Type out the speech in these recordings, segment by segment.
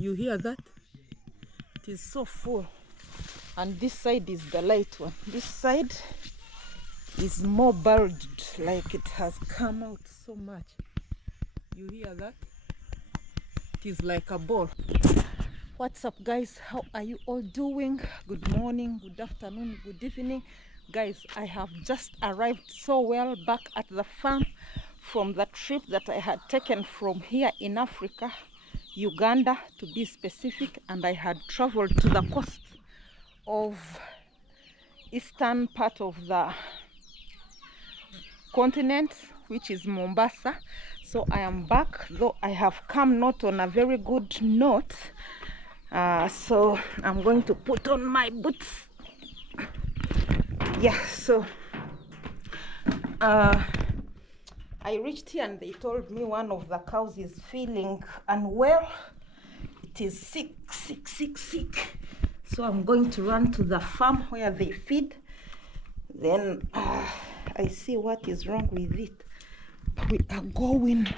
You hear that? It is so full. And this side is the light one. This side is more bulged, like it has come out so much. You hear that? It is like a ball. What's up, guys? How are you all doing? Good morning, good afternoon, good evening. Guys, I have just arrived so well back at the farm from the trip that I had taken from here in Africa, Uganda to be specific, and I had traveled to the coast of eastern part of the continent, which is Mombasa. So I am back, though I have come not on a very good note. So I'm going to put on my boots. Yeah, so I reached here and they told me one of the cows is feeling unwell. It is sick. So I'm going to run to the farm where they feed. Then I see what is wrong with it. We are going.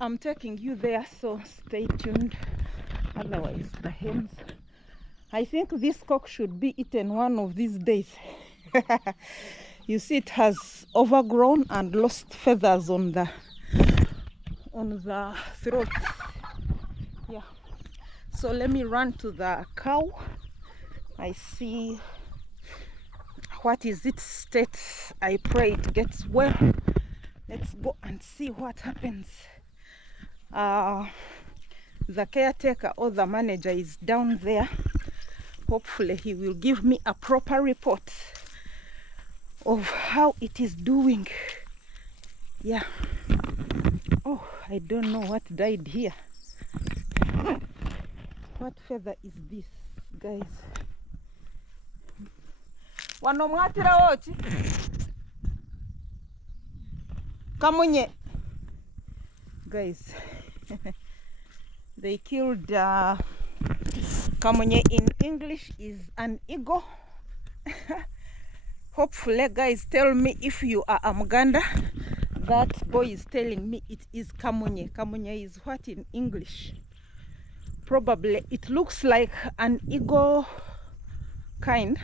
I'm taking you there, so stay tuned. Otherwise, the hens. I think this cock should be eaten one of these days. You see, it has overgrown and lost feathers on the throat. Yeah. So let me run to the cow. I see what is its state. I pray it gets well. Let's go and see what happens. The caretaker or the manager is down there. Hopefully he will give me a proper report of how it is doing. Yeah. Oh, I don't know what died here. What feather is this, guys? Wanomwatira wochi kamunye, guys. They killed kamunye. In English is an eagle. Hopefully, guys, tell me if you are a Muganda. That boy is telling me it is kamunye. Kamunye is what in English? Probably it looks like an eagle kind.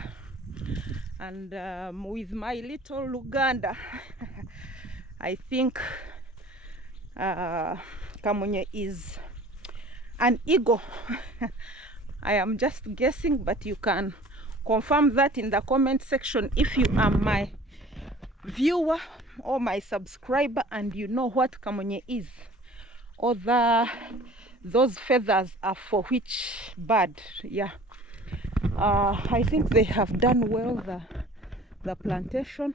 And with my little Luganda, I think kamunye is an eagle. I am just guessing, but you can confirm that in the comment section if you are my viewer or my subscriber and you know what kamunye is, or those feathers are for which bird. Yeah. I think they have done well, the plantation,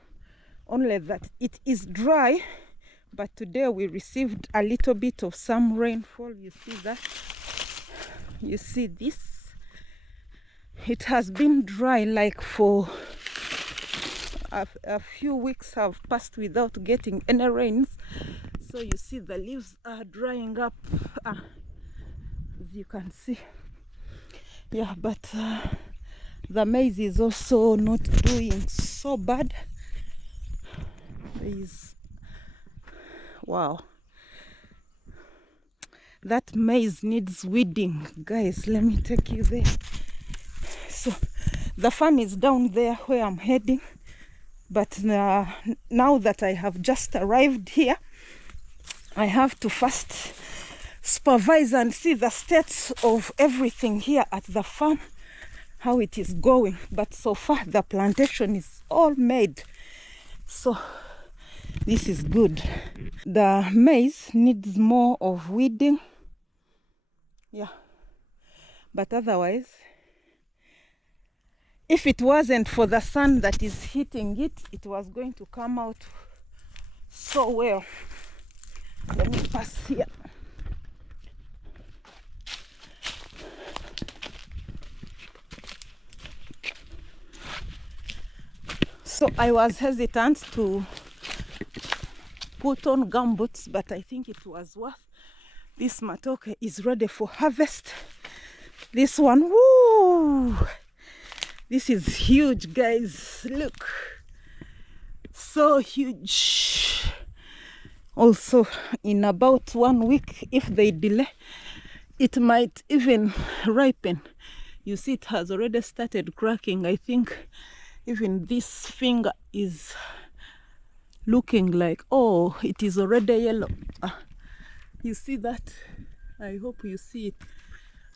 only that it is dry. But today we received a little bit of some rainfall. You see that? You see this? It has been dry, like for a few weeks have passed without getting any rains. So you see the leaves are drying up, as you can see. Yeah, but the maize is also not doing so bad. Wow, that maize needs weeding, guys. Let me take you there. So the farm is down there where I'm heading, but now that I have just arrived here, I have to first supervise and see the state of everything here at the farm, how it is going. But so far the plantation is all made, so this is good. The maize needs more of weeding. Yeah, but otherwise, if it wasn't for the sun that is hitting it, it was going to come out so well. Let me pass here. So I was hesitant to put on gumboots, but I think it was worth. This matoke is ready for harvest. This one, woo! This is huge, guys. Look, so huge. Also, in about 1 week, if they delay, it might even ripen. You see, it has already started cracking. I think even this finger is looking like, oh, it is already yellow. You see that? I hope you see it.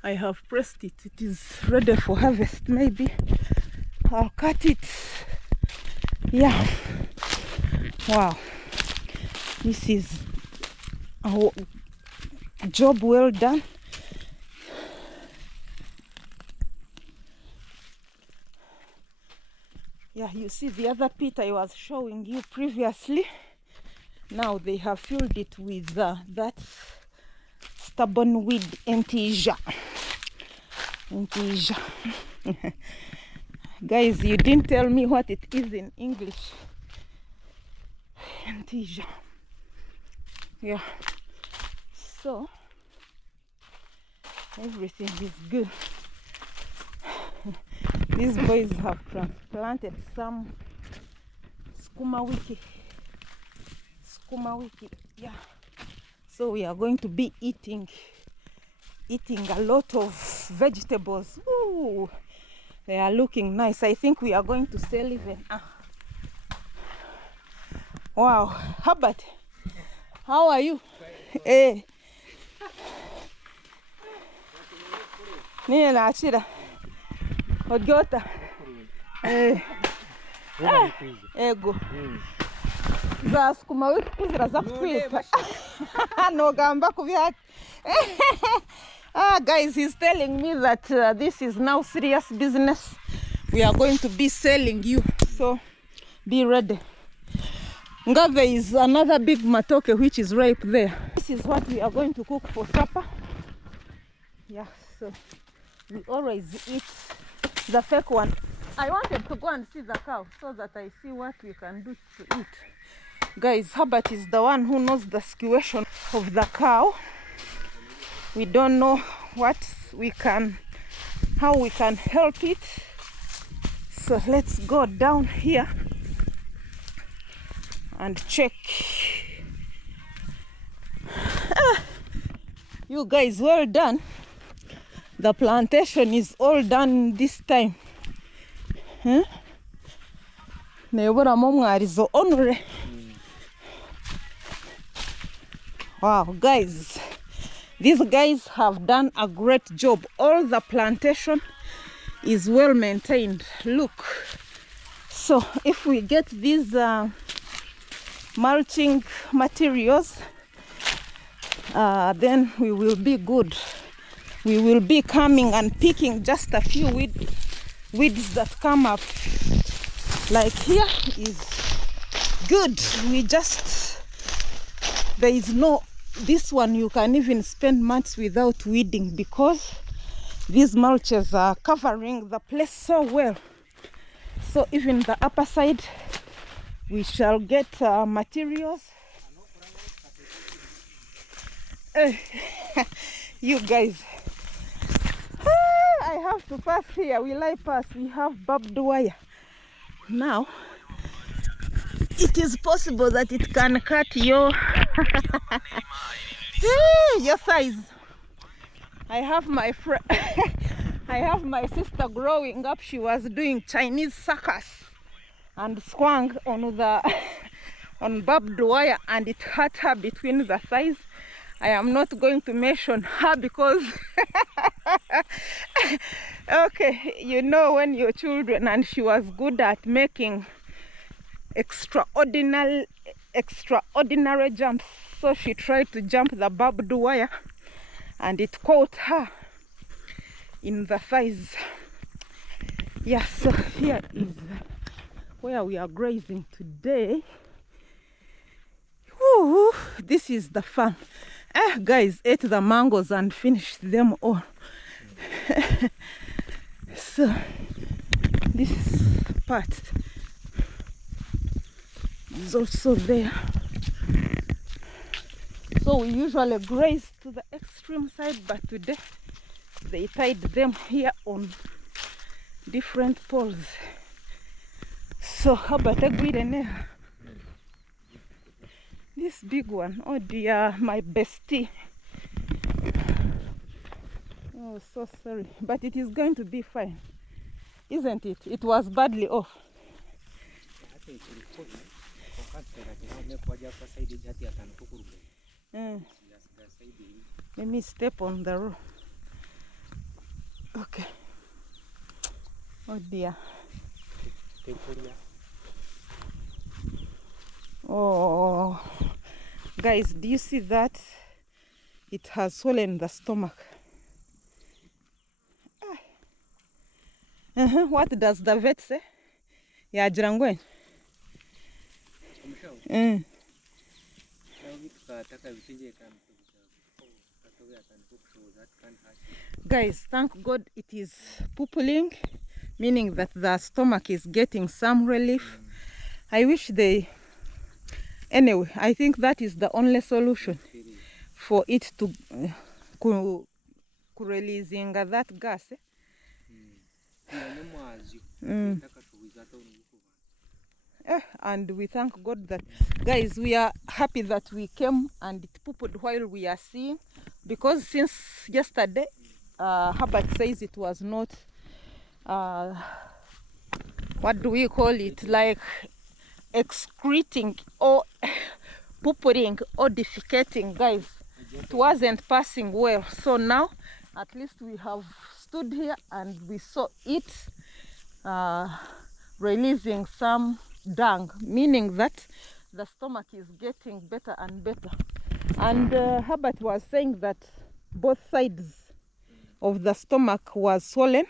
I have pressed it. It is ready for harvest. Maybe I'll cut it. Yeah. Wow. This is a job well done. Yeah, you see the other pit I was showing you previously. Now they have filled it with that stubborn weed, Entesia. Guys, you didn't tell me what it is in English. Entesia. Yeah. So everything is good. These boys have transplanted some skuma wiki. Yeah. So we are going to be eating a lot of vegetables. Ooh, they are looking nice. I think we are going to sell even. Wow, Herbert, how are you? Eh. Niye na achira. Odgota. Eh. Ego. Za skuma wiki kuzira za kutwita. No gamba kubyaki. Guys, he's telling me that this is now serious business. We are going to be selling you, so be ready. There is another big matoke which is ripe there. This is what we are going to cook for supper. Yeah, so we always eat the fake one. I wanted to go and see the cow so that I see what we can do to eat. Guys, Herbert is the one who knows the situation of the cow. We don't know how we can help it. So let's go down here and check. You guys, well done. The plantation is all done this time. Wow, guys, these guys have done a great job. All the plantation is well maintained. Look, so if we get these mulching materials, then we will be good. We will be coming and picking just a few weeds that come up. Like here is good. There is no, this one you can even spend months without weeding because these mulches are covering the place so well. So even the upper side, we shall get materials. You guys, I have to pass here. Will I pass? We have barbed wire. Now, it is possible that it can cut your your size. I have my I have my sister growing up. She was doing Chinese circus and swung on on barbed wire, and it hurt her between the thighs. I am not going to mention her because okay, you know when you're children, and she was good at making extraordinary jumps. So she tried to jump the barbed wire and it caught her in the thighs. Yeah, so here is where we are grazing today. Woo, this is the farm. Guys ate the mangoes and finished them all. So this part is also there. So we usually graze to the extreme side, but today they tied them here on different poles. So how about a good This big one. Oh dear, my bestie. Oh, so sorry. But it is going to be fine, isn't it? It was badly off. Let me step on the road. Okay. Oh dear. Oh, guys, do you see that? It has swollen the stomach. What does the vet say? Yeah, Jirangwen. Guys, thank God it is poopling, meaning that the stomach is getting some relief. I wish they... Anyway, I think that is the only solution for it to releasing that gas. And we thank God that, guys, we are happy that we came and it pooped while we are seeing, because since yesterday, Herbert says it was not, what do we call it, like excreting or pooping or defecating, guys. It wasn't passing well. So now at least we have stood here and we saw it releasing some dung, meaning that the stomach is getting better and better. And Herbert was saying that both sides of the stomach was swollen,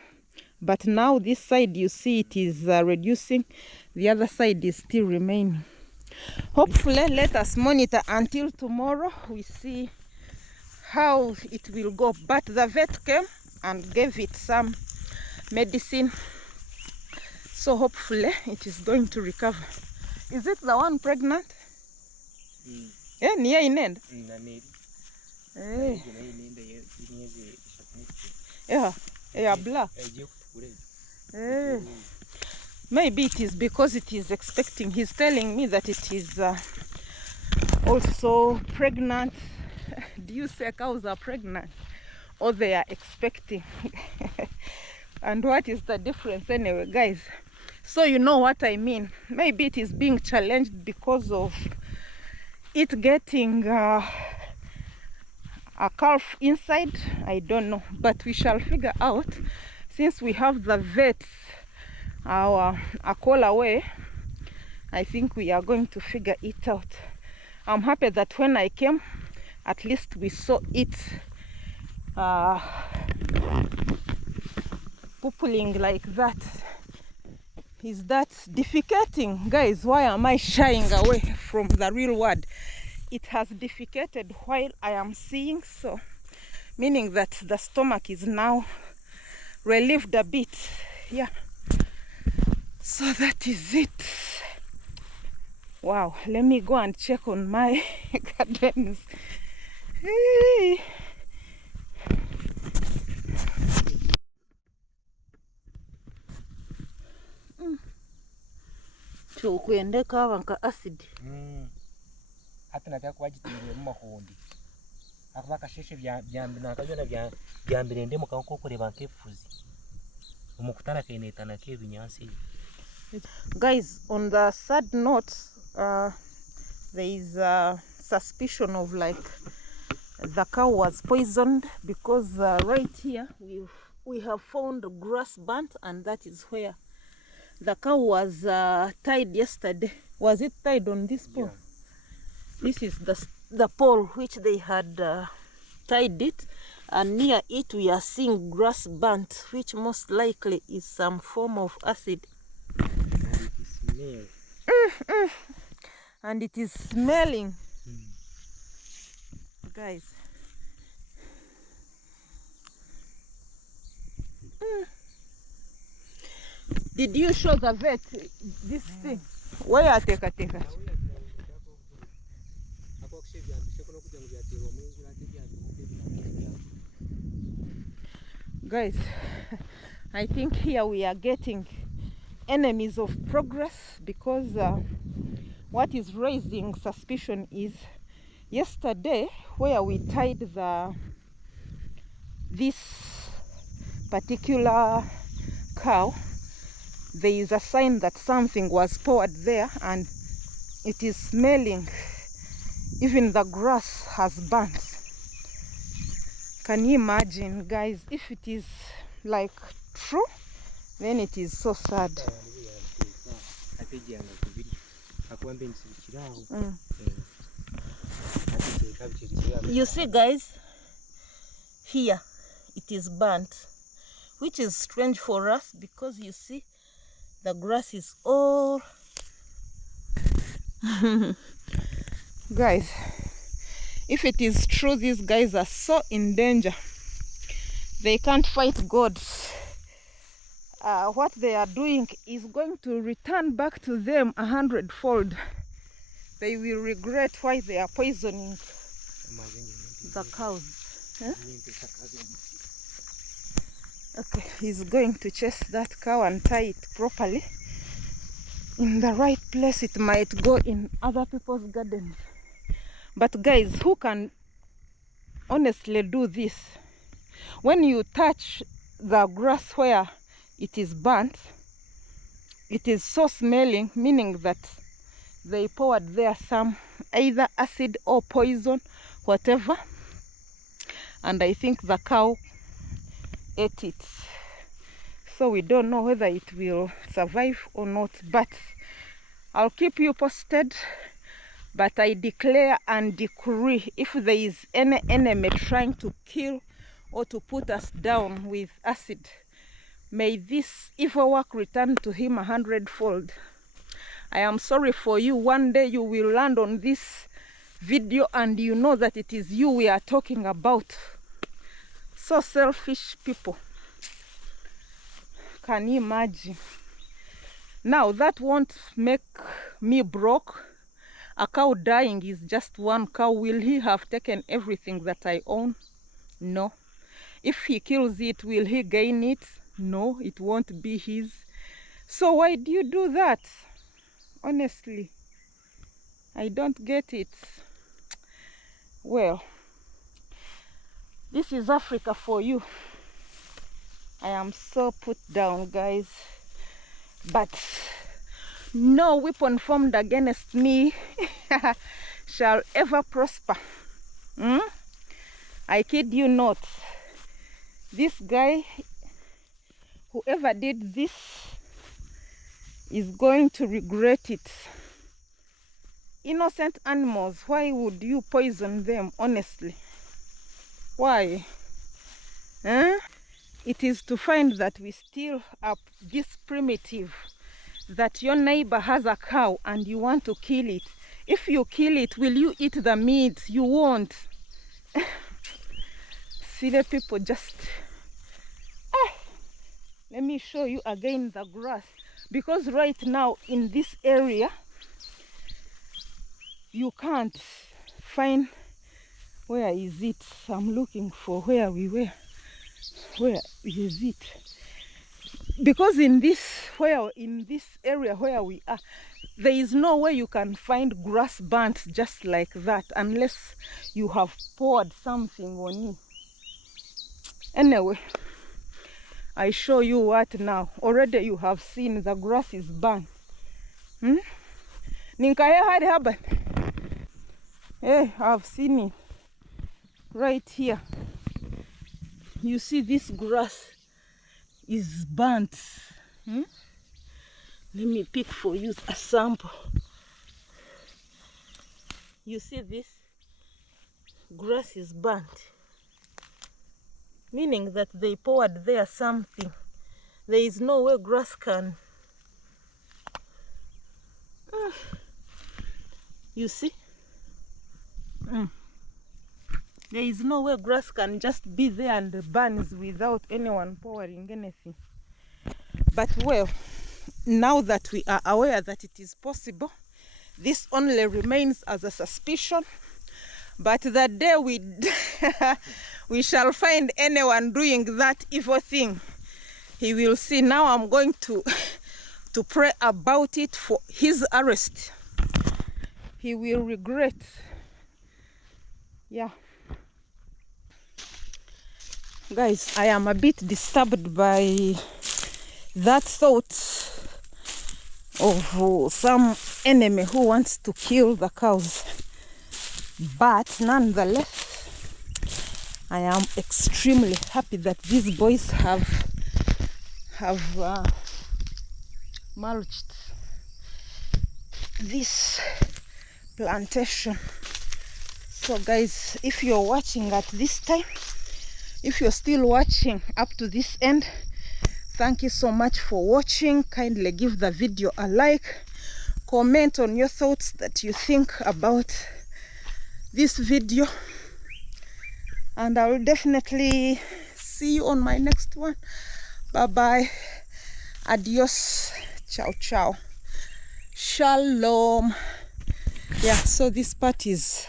but now this side, you see, it is reducing. The other side is still remaining. Hopefully, let us monitor until tomorrow. We see how it will go. But the vet came and gave it some medicine, so hopefully it is going to recover. Is it the one pregnant? Yeah, near in end. Yeah, black. Maybe it is because it is expecting. He's telling me that it is also pregnant. Do you say cows are pregnant or they are expecting? And what is the difference anyway, guys? So you know what I mean. Maybe it is being challenged because of it getting a calf inside. I don't know, but we shall figure out. Since we have the vet a call away, I think we are going to figure it out. I'm happy that when I came, at least we saw it poopling like that. Is that defecating? Guys, why am I shying away from the real word? It has defecated while I am seeing, so meaning that the stomach is now relieved a bit. Yeah, so that is it. Wow, let me go and check on my gardens. Hey. Chokwendeka wanka acid. Hata nataka kuwajitirire mu mahundi. Akubaka sheshe byambina akajona byambire ndemo kanko kureba nkefuzi. Umukutana kainetana ke binyansi. Guys, on the sad note, there is a suspicion of like the cow was poisoned, because right here we have found grass burnt, and that is where the cow was tied yesterday. Was it tied on this pole? Yeah. This is the pole which they had tied it, and near it we are seeing grass burnt, which most likely is some form of acid. And it is smelling. Guys. Did you show the vet this thing? Where are take? Guys, I think here we are getting enemies of progress, because what is raising suspicion is yesterday where we tied this particular cow, there is a sign that something was poured there and it is smelling. Even the grass has burnt. Can you imagine, guys? If it is like true, then it is so sad. You see, guys, here it is burnt, which is strange for us because you see the grass is all guys, if it is true, these guys are so in danger. They can't fight God. What they are doing is going to return back to them 100-fold. They will regret why they are poisoning the cows. Huh? Okay, he's going to chase that cow and tie it properly in the right place. It might go in other people's gardens. But guys, who can honestly do this? When you touch the grass where it is burnt, it is so smelling, meaning that they poured there some either acid or poison, whatever, and I think the cow ate it. So we don't know whether it will survive or not, but I'll keep you posted. But I declare and decree, if there is any enemy trying to kill or to put us down with acid, may this evil work return to him 100-fold. I am sorry for you. One day you will land on this video and you know that it is you we are talking about. So selfish people. Can you imagine? Now that won't make me broke. A cow dying is just one cow. Will he have taken everything that I own? No. If he kills it, will he gain it? No, it won't be his. So why do you do that? Honestly, I don't get it. Well, this is Africa for you. I am so put down, guys. But no weapon formed against me shall ever prosper. I kid you not. This guy, whoever did this, is going to regret it. Innocent animals, why would you poison them, honestly? Why? It is to find that we still are this primitive, that your neighbor has a cow and you want to kill it. If you kill it, will you eat the meat? You won't. See the people just... Let me show you again the grass. Because right now in this area, you can't find... Where is it? I'm looking for where we were. Where is it? Because in this area where we are, there is no way you can find grass burnt just like that unless you have poured something on it. Anyway, I show you what now. Already you have seen the grass is burnt. Hey, I've seen it right here. You see this grass is burnt. Let me pick for you a sample. You see this grass is burnt, meaning that they poured there something. There is no way grass can... You see? There is no way grass can just be there and burns without anyone pouring anything. But well, now that we are aware that it is possible, this only remains as a suspicion. But the day we shall find anyone doing that evil thing, he will see. Now I'm going to pray about it for his arrest. he will regret. Yeah. Guys, I am a bit disturbed by that thought of some enemy who wants to kill the cows. But nonetheless, I am extremely happy that these boys have mulched this plantation. So guys, if you're watching at this time, if you're still watching up to this end, thank you so much for watching. Kindly give the video a like, comment on your thoughts that you think about this video, and I will definitely see you on my next one. Bye bye, adios, ciao ciao, shalom. Yeah, so this part is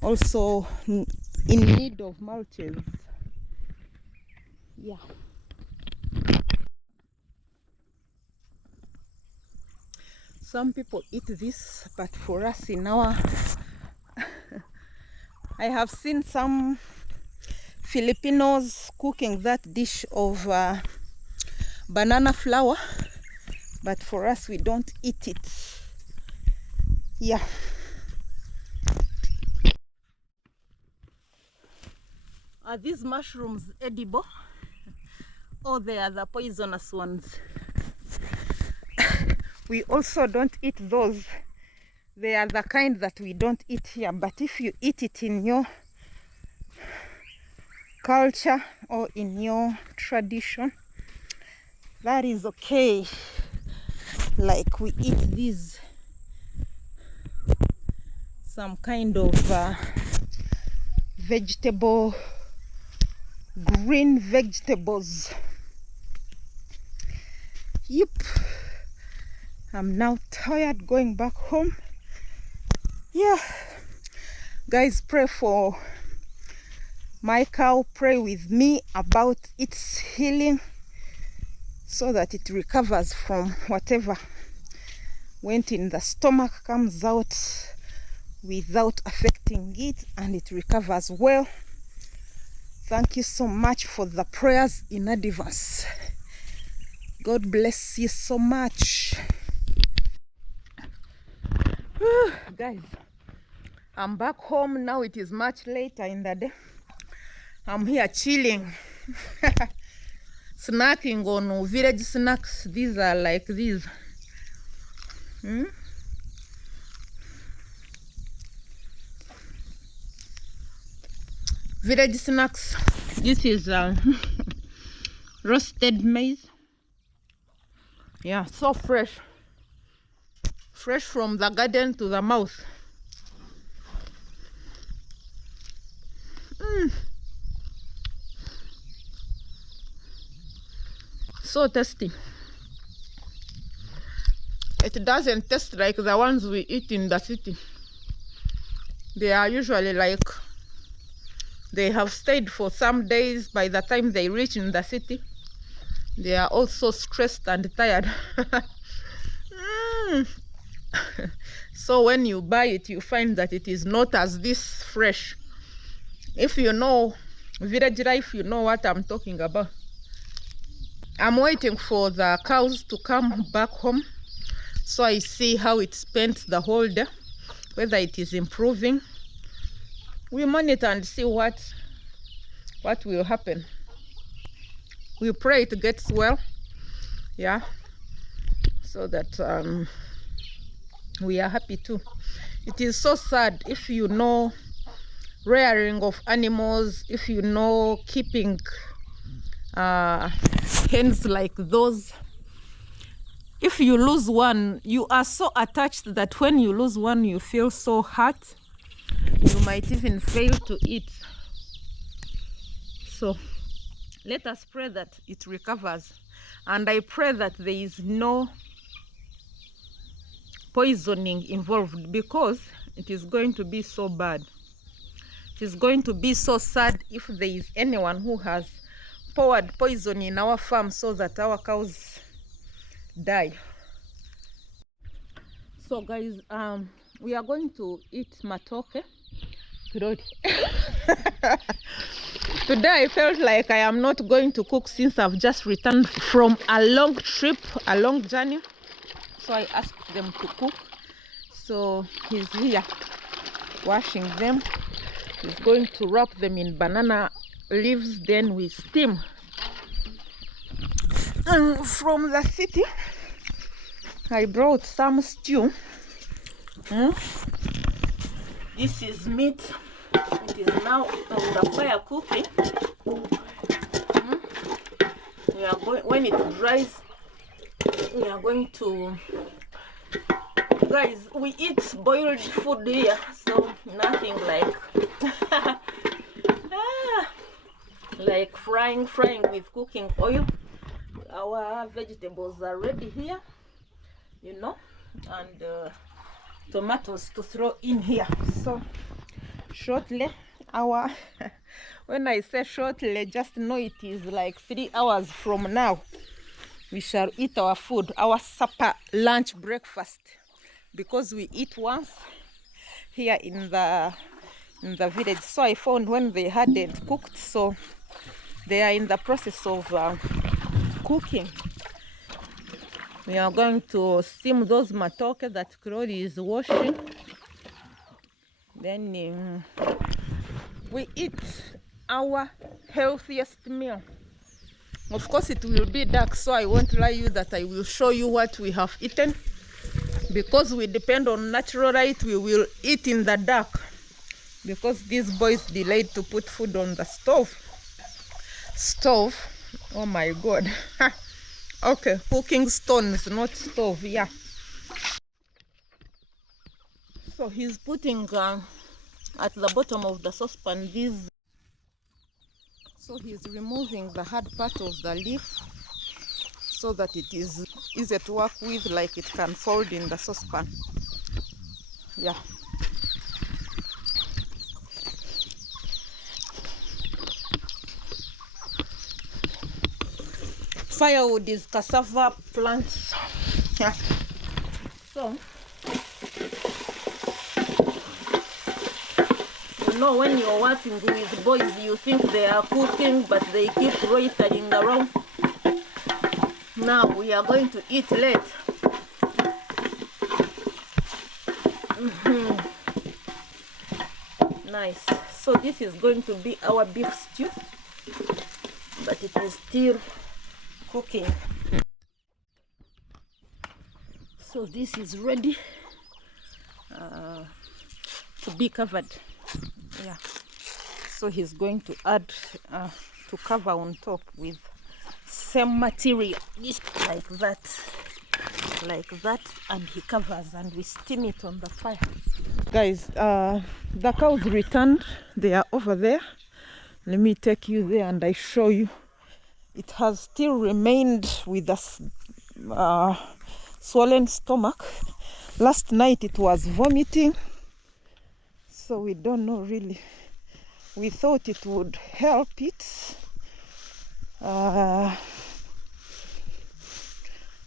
also in need of mulches. Yeah. Some people eat this, but for us in our I have seen some Filipinos cooking that dish of banana flour, but for us we don't eat it. Yeah. Are these mushrooms edible, or they are the poisonous ones? We also don't eat those. They are the kind that we don't eat here, but if you eat it in your culture or in your tradition, that is okay. Like we eat these, some kind of vegetable, green vegetables. Yep. I'm now tired going back home. Yeah. Guys, pray for my cow. Pray with me about its healing so that it recovers from whatever went in the stomach, comes out without affecting it, and it recovers well. Thank you so much for the prayers in advance. God bless you so much. Guys, I'm back home now. It is much later in the day. I'm here chilling, snacking on village snacks. These are like these. Village snacks. This is roasted maize. Yeah, so fresh. Fresh from the garden to the mouth. So tasty. It doesn't taste like the ones we eat in the city. They are usually like they have stayed for some days. By the time they reach in the city, they are also stressed and tired. So when you buy it, you find that it is not as this fresh. If you know village life, you know what I'm talking about. I'm waiting for the cows to come back home so I see how it spent the whole day, whether it is improving. We monitor and see what will happen. We pray it gets well, yeah, so that we are happy too. It is so sad if you know rearing of animals, if you know keeping hens like those. If you lose one, you are so attached that when you lose one, you feel so hurt. You might even fail to eat. So let us pray that it recovers. And I pray that there is no poisoning involved, because it is going to be so bad. It is going to be so sad if there is anyone who has poured poison in our farm so that our cows die. So guys, we are going to eat matoke. Today I felt like I am not going to cook since I've just returned from a long trip, a long journey. So I asked them to cook. So he's here washing them. He's going to wrap them in banana leaves, then we steam. And from the city I brought some stew. This is meat. It is now on the fire cooking. We are going, when it dries, we are going to, guys, we eat boiled food here, so nothing like like frying with cooking oil. Our vegetables are ready here, you know, and tomatoes to throw in here. So shortly, our when I say shortly, just know it is like 3 hours from now, we shall eat our food, our supper, lunch, breakfast, because we eat once here in the village. So I found when they hadn't cooked, so they are in the process of cooking. We are going to steam those matoke that Claude is washing. Then we eat our healthiest meal. Of course it will be dark, so I won't lie you that I will show you what we have eaten. Because we depend on natural light, we will eat in the dark. Because these boys delayed to put food on the stove. Oh my god. Okay, cooking stones, not stove, yeah. So he's putting at the bottom of the saucepan these. So he's removing the hard part of the leaf so that it is easier to work with, like it can fold in the saucepan. Yeah. Firewood is cassava plants. Yeah. So you know, when you're working with boys, you think they are cooking, but they keep loitering around. Now we are going to eat late. Nice. So this is going to be our beef stew, but it is still cooking. So this is ready to be covered. Yeah. So he's going to add to cover on top with same material, just like that, and he covers, and we steam it on the fire. Guys, the cows returned. They are over there. Let me take you there and I show you. It has still remained with a swollen stomach. Last night it was vomiting, so we don't know really. We thought it would help it.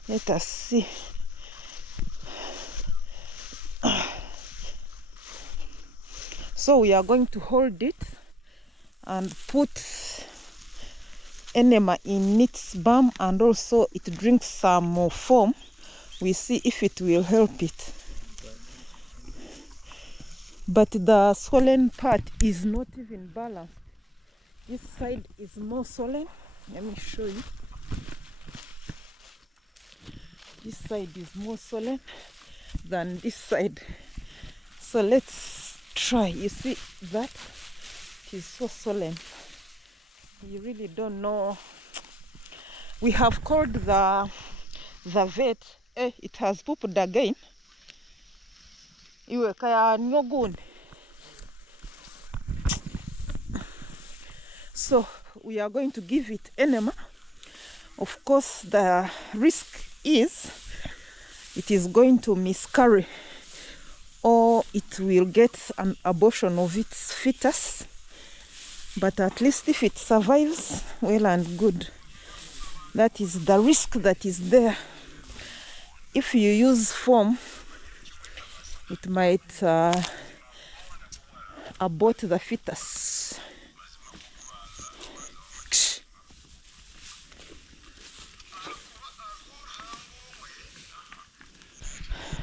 Let us see. So we are going to hold it and put enema in its bum, and also it drinks some more foam. We see if it will help it. But the swollen part is not even balanced. This side is more swollen. Let me show you. This side is more swollen than this side. So let's try. You see that? It is so swollen. You really don't know. We have called the vet. It has pooped again. Iwe kaya nyogun. So we are going to give it enema. Of course, the risk is it is going to miscarry, or it will get an abortion of its fetus. But at least if it survives, well and good. That is the risk that is there. If you use foam, It might abort the fetus.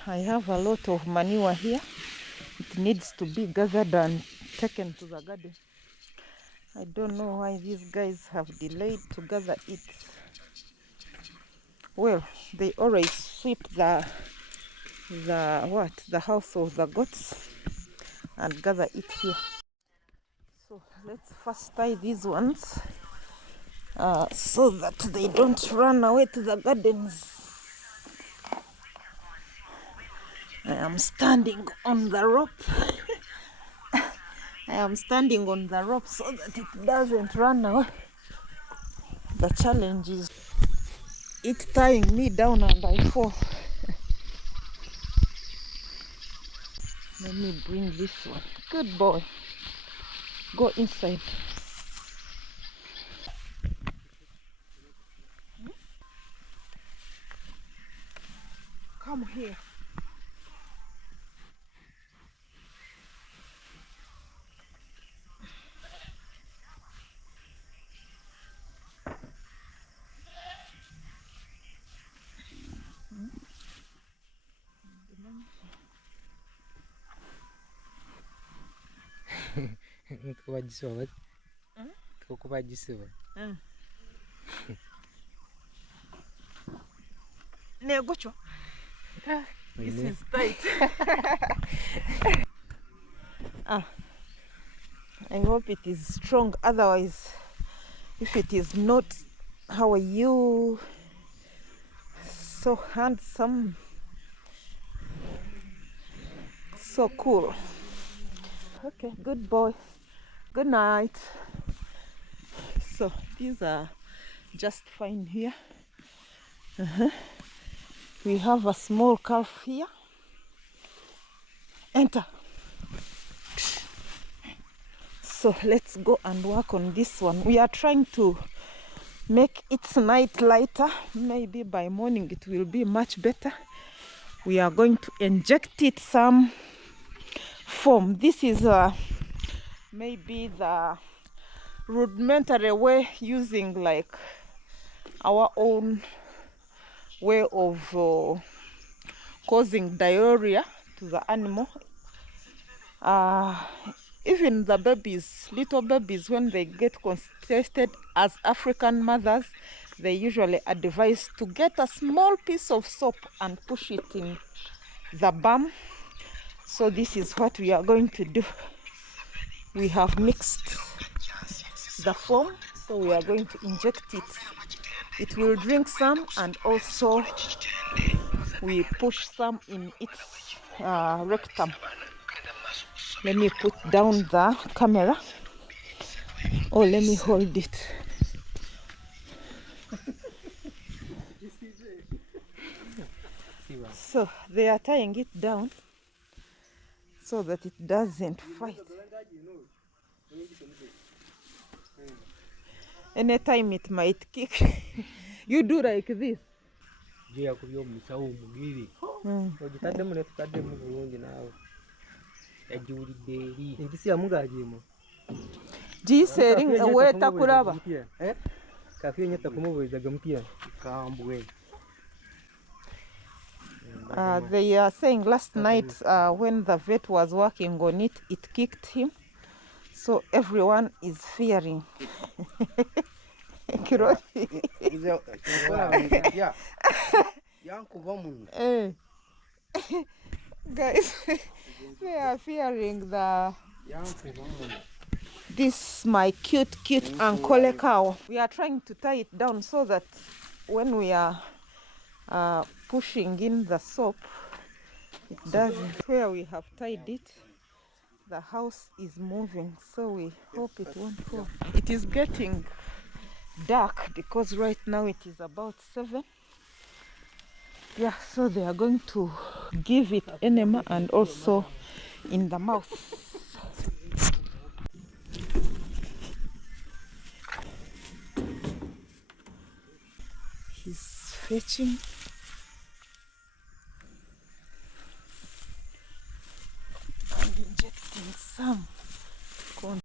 I have a lot of manure here. It needs to be gathered and taken to the garden. I don't know why these guys have delayed to gather it. Well, they always sweep the house of the goats and gather it here. So let's first tie these ones so that they don't run away to the gardens. I am standing on the rope. I am standing on the rope so that it doesn't run away. The challenge is it tying me down and I fall. Let me bring this one. Good boy. Go inside. Come here. Tukubagisoba. Tukubagisoba. Negocho. This is tight. I hope it is strong. Otherwise, if it is not, how are you? So handsome. So cool. Okay, good boy. Good night. So these are just fine here. We have a small calf here. Enter. So let's go and work on this one. We are trying to make its night lighter. Maybe by morning it will be much better. We are going to inject it some foam. This is maybe the rudimentary way, using like our own way of causing diarrhea to the animal. Even the babies, little babies, when they get constipated as African mothers, they usually advise to get a small piece of soap and push it in the bum. So this is what we are going to do. We have mixed the foam, so we are going to inject it. It will drink some, and also we push some in its rectum. Let me put down the camera. Oh, let me hold it. So they are tying it down so that it doesn't fight. Anytime it might kick. You do like this. They are saying last night when the vet was working on it, it kicked him. So everyone is fearing. Guys, they are fearing this my cute Ankole cow. We are trying to tie it down so that when we are pushing in the soap, it doesn't. Where we have tied it, the house is moving, so we hope it won't fall. It is getting dark because right now it is about 7. Yeah, so they are going to give it enema and also in the mouth. He's fetching. some.